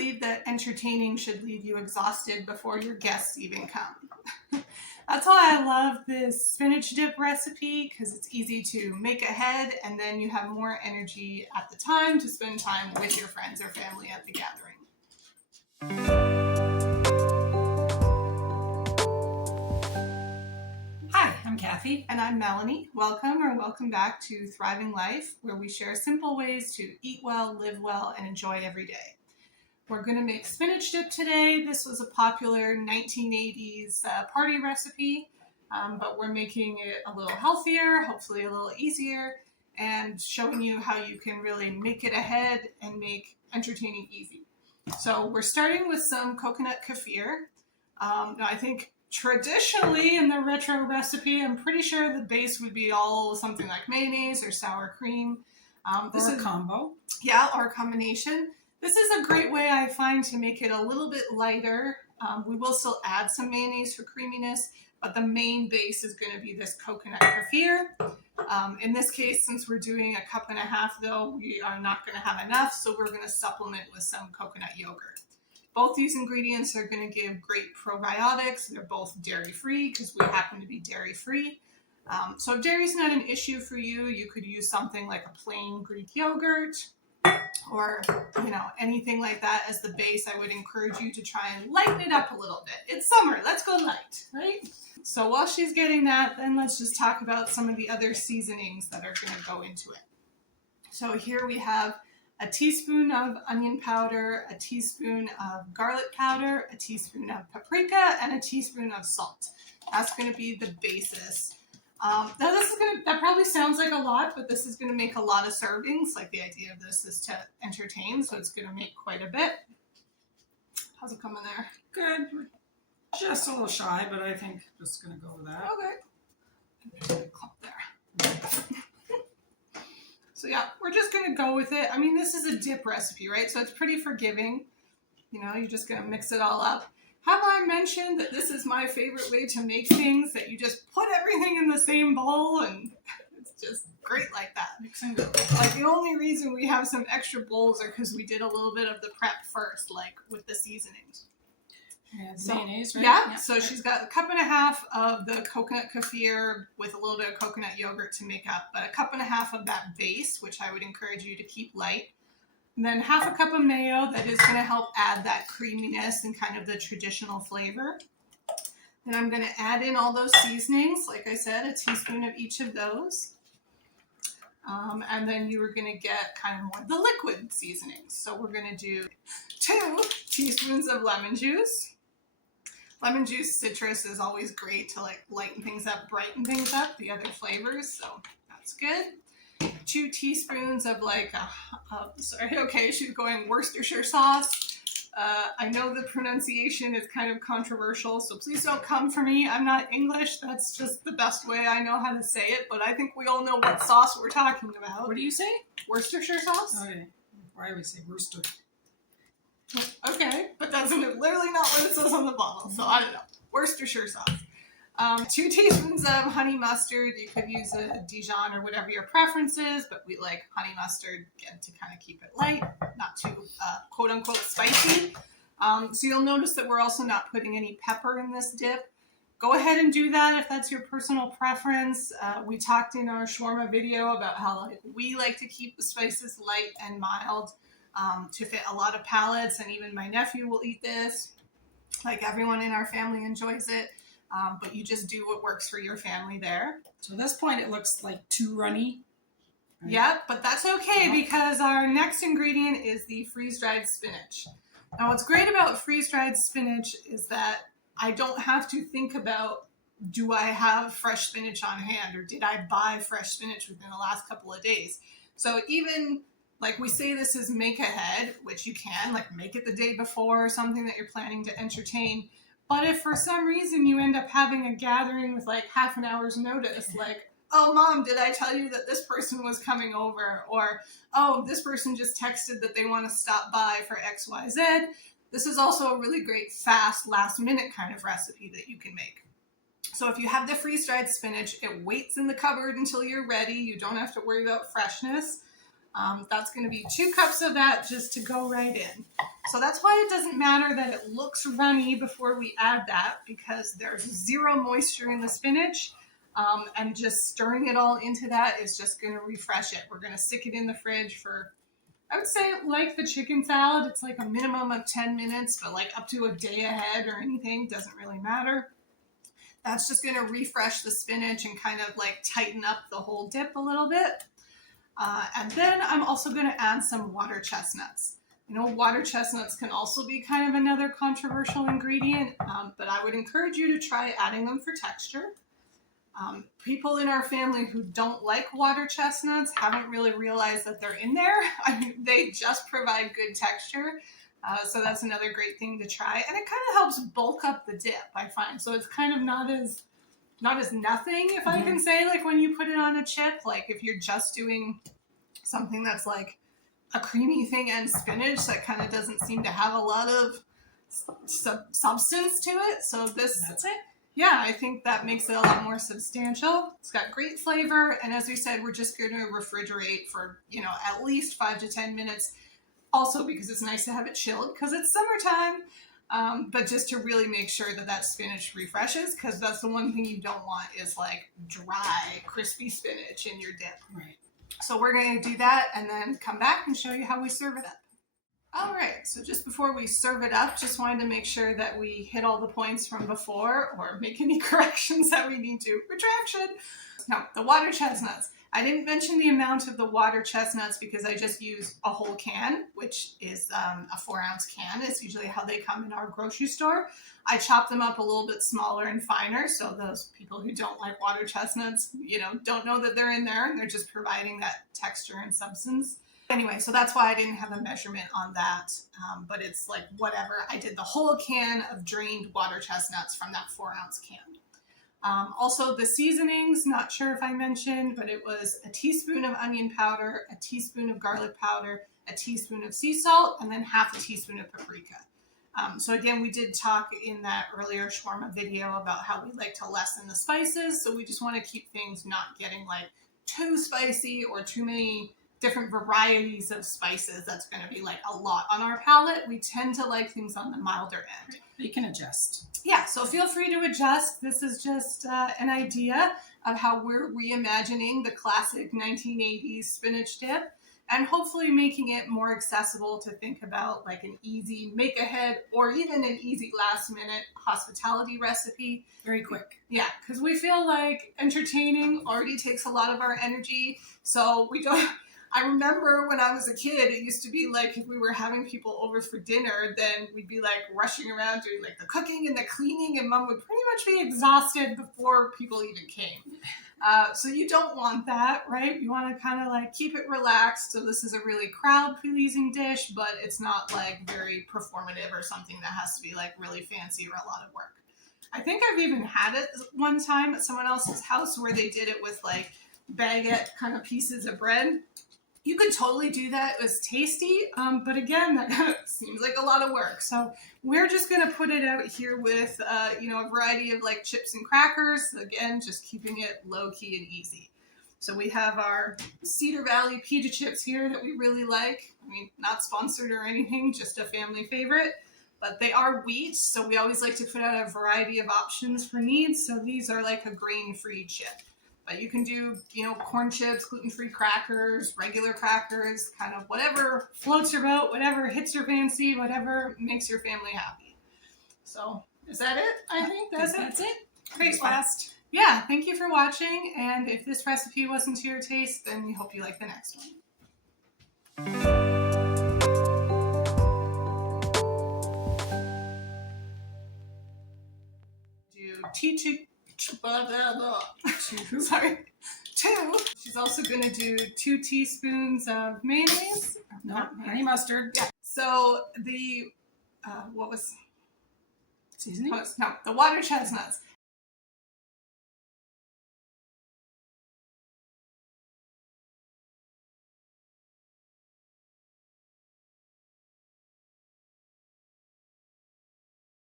believe that entertaining should leave you exhausted before your guests even come. That's why I love this spinach dip recipe, because it's easy to make ahead and then you have more energy at the time to spend time with your friends or family at the gathering. Hi, I'm Kathy. And I'm Melanie. Welcome back to Thriving Life, where we share simple ways to eat well, live well, and enjoy every day. We're going to make spinach dip today. This was a popular 1980s party recipe, but we're making it a little healthier, hopefully a little easier, and showing you how you can really make it ahead and make entertaining easy. So we're starting with some coconut kefir. Now I think traditionally in the retro recipe, I'm pretty sure the base would be all something like mayonnaise or sour cream. This is a combo. Yeah, or a combination. This is a great way, I find, to make it a little bit lighter. We will still add some mayonnaise for creaminess, but the main base is going to be this coconut kefir. In this case, since we're doing 1.5 cups though, we are not going to have enough, so we're going to supplement with some coconut yogurt. Both these ingredients are going to give great probiotics. They're both dairy-free because we happen to be dairy-free. So if dairy is not an issue for you, you could use something like a plain Greek yogurt, or anything like that as the base. I would encourage you to try and lighten it up a little bit. It's summer, let's go light, right? So while she's getting that, then let's just talk about some of the other seasonings that are going to go into it. So here we have a teaspoon of onion powder, a teaspoon of garlic powder, a teaspoon of paprika, and a teaspoon of salt. That's going to be the basis. Now that probably sounds like a lot, but this is going to make a lot of servings. Like, the idea of this is to entertain, so it's going to make quite a bit. How's it coming there? Good. Just a little shy, but I think just going to go with that. Okay. Clump there. So yeah, we're just going to go with it. I mean, this is a dip recipe, right? So it's pretty forgiving. You're just going to mix it all up. Have I mentioned that this is my favorite way to make things, that you just put everything in the same bowl and it's just great like that. Mix and go. Like, the only reason we have some extra bowls are because we did a little bit of the prep first, like with the seasonings. And mayonnaise, right? Yeah, so she's got 1.5 cups of the coconut kefir with a little bit of coconut yogurt to make up, but 1.5 cups of that base, which I would encourage you to keep light. And then 1/2 cup of mayo that is going to help add that creaminess and kind of the traditional flavor. Then I'm going to add in all those seasonings. Like I said, a teaspoon of each of those. And then you are going to get kind of more the liquid seasonings. So we're going to do 2 teaspoons of lemon juice. Lemon juice, citrus is always great to lighten things up, brighten things up, the other flavors. So that's good. 2 teaspoons of she's going Worcestershire sauce. I know the pronunciation is kind of controversial, so please don't come for me. I'm not English. That's just the best way I know how to say it, but I think we all know what sauce we're talking about. What do you say? Worcestershire sauce? Okay. I always say Worcester. Okay, but that's literally not what it says on the bottle, so I don't know. Worcestershire sauce. 2 teaspoons of honey mustard. You could use a Dijon or whatever your preference is, but we like honey mustard again to kind of keep it light, not too quote-unquote spicy. So you'll notice that we're also not putting any pepper in this dip. Go ahead and do that if that's your personal preference. We talked in our shawarma video about how we like to keep the spices light and mild to fit a lot of palates, and even my nephew will eat this. Like, everyone in our family enjoys it. But you just do what works for your family there. So at this point, it looks like too runny. Right? Yep, but that's okay because our next ingredient is the freeze-dried spinach. Now, what's great about freeze-dried spinach is that I don't have to think about, do I have fresh spinach on hand, or did I buy fresh spinach within the last couple of days? So even, like, we say this is make ahead, which you can, like, make it the day before or something that you're planning to entertain. But if for some reason you end up having a gathering with like half an hour's notice, like, oh, Mom, did I tell you that this person was coming over? Or, oh, this person just texted that they want to stop by for XYZ. This is also a really great, fast, last-minute kind of recipe that you can make. So if you have the freeze-dried spinach, it waits in the cupboard until you're ready. You don't have to worry about freshness. That's going to be 2 cups of that just to go right in. So that's why it doesn't matter that it looks runny before we add that, because there's zero moisture in the spinach. And just stirring it all into that is just going to refresh it. We're going to stick it in the fridge for, I would say, like the chicken salad, it's like a minimum of 10 minutes, but like up to a day ahead or anything, doesn't really matter. That's just going to refresh the spinach and kind of like tighten up the whole dip a little bit. And then I'm also going to add some water chestnuts. You know, water chestnuts can also be kind of another controversial ingredient, but I would encourage you to try adding them for texture. People in our family who don't like water chestnuts haven't really realized that they're in there. I mean, they just provide good texture. So that's another great thing to try. And it kind of helps bulk up the dip, I find. So it's kind of not as nothing, if I can say, like when you put it on a chip. Like if you're just doing something that's like a creamy thing and spinach, that kind of doesn't seem to have a lot of substance to it. So that's it. Yeah, I think that makes it a lot more substantial. It's got great flavor. And as we said, we're just going to refrigerate for, you know, at least 5 to 10 minutes. Also because it's nice to have it chilled because it's summertime. But just to really make sure that that spinach refreshes, because that's the one thing you don't want is like dry, crispy spinach in your dip. Right. So we're going to do that and then come back and show you how we serve it up. All right, so just before we serve it up, just wanted to make sure that we hit all the points from before or make any corrections that we need to. Retraction. Now, the water chestnuts. I didn't mention the amount of the water chestnuts because I just used a whole can, which is a 4-ounce can. It's usually how they come in our grocery store. I chopped them up a little bit smaller and finer, so those people who don't like water chestnuts, you know, don't know that they're in there, and they're just providing that texture and substance. Anyway, so that's why I didn't have a measurement on that, but it's like whatever. I did the whole can of drained water chestnuts from that 4-ounce can. Also the seasonings, not sure if I mentioned, but it was a teaspoon of onion powder, a teaspoon of garlic powder, a teaspoon of sea salt, and then half a teaspoon of paprika. So again, we did talk in that earlier shawarma video about how we like to lessen the spices. So we just want to keep things not getting like too spicy or too many different varieties of spices. That's going to be like a lot on our palate. We tend to like things on the milder end. You can adjust. Yeah, so feel free to adjust. This is just an idea of how we're reimagining the classic 1980s spinach dip and hopefully making it more accessible to think about like an easy make ahead or even an easy last minute hospitality recipe. Very quick. Yeah, because we feel like entertaining already takes a lot of our energy. So we don't... I remember when I was a kid, it used to be like if we were having people over for dinner, then we'd be like rushing around doing like the cooking and the cleaning, and Mom would pretty much be exhausted before people even came. So you don't want that, right? You want to kind of like keep it relaxed. So this is a really crowd-pleasing dish, but it's not like very performative or something that has to be like really fancy or a lot of work. I think I've even had it one time at someone else's house where they did it with like baguette kind of pieces of bread. You could totally do that. It was tasty, but again, that seems like a lot of work. So we're just going to put it out here with, a variety of like chips and crackers. Again, just keeping it low key and easy. So we have our Cedar Valley pita chips here that we really like. I mean, not sponsored or anything, just a family favorite, but they are wheat. So we always like to put out a variety of options for needs. So these are like a grain-free chip. But you can do, corn chips, gluten-free crackers, regular crackers, kind of whatever floats your boat, whatever hits your fancy, whatever makes your family happy. So is that it? I think that's it. Great. Fast. Yeah, thank you for watching. And if this recipe wasn't to your taste, then we hope you like the next one. Sorry. 2. She's also going to do 2 teaspoons of mayonnaise. No, honey mustard. Yeah. So the, what was... Seasoning? No, the water chestnuts.